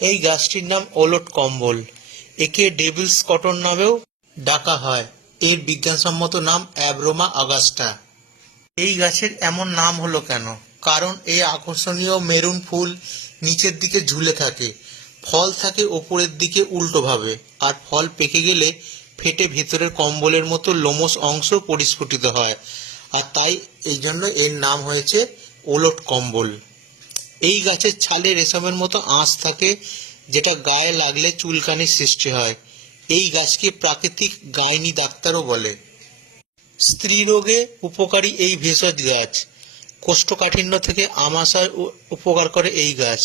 এই গাছটির নাম ওলট কম্বল। একে ডেভিলস কটন নামেও ডাকা হয়। এর বিজ্ঞানসম্মত নাম অ্যাব্রোমা অগাস্টা। এই গাছের এমন নাম হলো কেন? কারণ এই আকর্ষণীয় মেরুন ফুল নিচের দিকে ঝুলে থাকে, ফল থাকে ওপরের দিকে উল্টোভাবে, আর ফল পেকে গেলে ফেটে ভেতরের কম্বলের মতো লোমশ অংশ পরিস্ফুটিত হয়, আর তাই এই জন্য এর নাম হয়েছে ওলট কম্বল। এই গাছের ছালে রেশমের মতো আঁশ থাকে, যেটা গায়ে লাগলে চুলকানির সৃষ্টি হয়। এই গাছকে প্রাকৃতিক গাইনি ডাক্তারও বলে। স্ত্রী রোগে উপকারী এই ভেষজ গাছ। কোষ্ঠকাঠিন্য থেকে আমাশয় উপকার করে এই গাছ।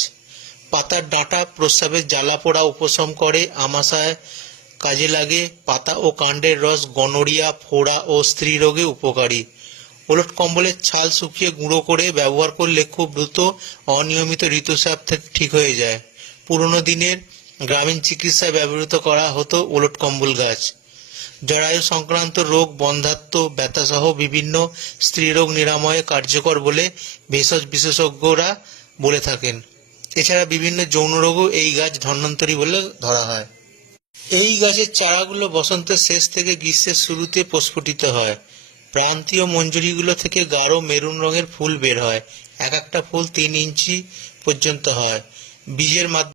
পাতার ডাঁটা প্রস্রাবের জ্বালা পোড়া উপশম করে, আমাশয় কাজে লাগে। পাতা ও কাণ্ডের রস গনোরিয়া, ফোড়া ও স্ত্রী রোগে উপকারী। ওলট কম্বলের ছাল শুকিয়ে গুঁড়ো করে ব্যবহার করলে খুব দ্রুত অনিয়মিত ঋতুস্রাব থেকে ঠিক হয়ে যায়। পুরনো দিনের গ্রামীণ চিকিৎসায় ব্যবহৃত করা হতো ওলট কম্বল গাছ। জরায়ু সংক্রান্ত রোগ, বন্ধ্যাত্ব, ব্যথাসহ বিভিন্ন স্ত্রীরোগ নিরাময়ে কার্যকর বলে ভেষজ বিশেষজ্ঞরা বলে থাকেন। এছাড়া বিভিন্ন যৌন রোগও এই গাছ ধন্বন্তরী বলে ধরা হয়। এই গাছের চারাগুলো বসন্তের শেষ থেকে গ্রীষ্মের শুরুতে প্রস্ফুটিত হয়। প্রান্তীয় মঞ্জরিগুলো থেকে গাঢ় মেরুন রঙের ফুল বের হয়। এক একটা ফুল 3 ইঞ্চি পর্যন্ত হয়। বীজের মাধ্যমে